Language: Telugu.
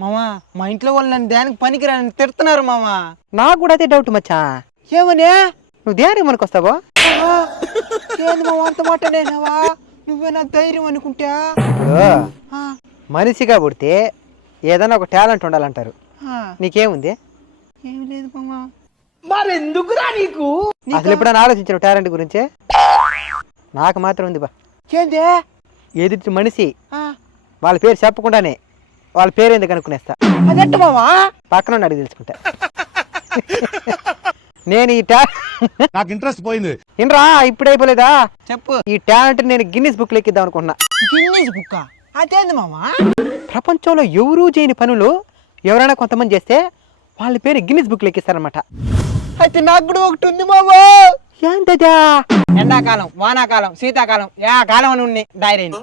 మామా మా ఇంట్లో వాళ్ళు నన్ను దేనికి పనికిరాని తిడుతున్నారు మామా. నాకు కూడా అదే డౌట్ మచ్చా. ఏమనే నువ్వు దేనికి మనకొస్తావో? ఏంది మామ అంత మాట నేనావా? నువ్వే నా ధైర్యం అనుకుంటా. మనిషిగా పుడితే ఏదైనా ఒక టాలెంట్ ఉండాలంటారు. నీకేముంది? ఏమి లేదు మామా. మరెందుకురా నీకు? అసలు ఎప్పుడైనా ఆలోచించారు టాలెంట్ గురించే? నాకు మాత్రం ఉంది బా. ఏందే? ఎదుటి మనిషి వాళ్ళ పేరు చెప్పకుండానే వాళ్ళ పేరు ఎందుకు అనుకునేస్తా. అదట్టు మామా? పక్కన అడిగి తెలుసుకుంటా. నేను ఈ నాకు ఇంట్రెస్ట్ పోయింది. ఇన్రా ఇప్పుడు అయిపోలేదా? చెప్పు. ఈ టాలెంట్ నేను గిన్నిస్ బుక్ లో ఎక్కిద్దాం అనుకున్నా. గిన్నీస్ బుక్క? అదేంది మామా? ప్రపంచంలో ఎవరూ చేయని పనులు ఎవరైనా కొంతమంది చేస్తే వాళ్ళ పేరు గిన్నిస్ బుక్ లో ఎక్కిస్తారనమాట. అయితే నాకు కూడా ఒకటి ఉంది మామా. ఏంటదా? ఎండాకాలం, వానాకాలం, శీతాకాలం, యా కాలం అని ఉన్నాయి డైరీని.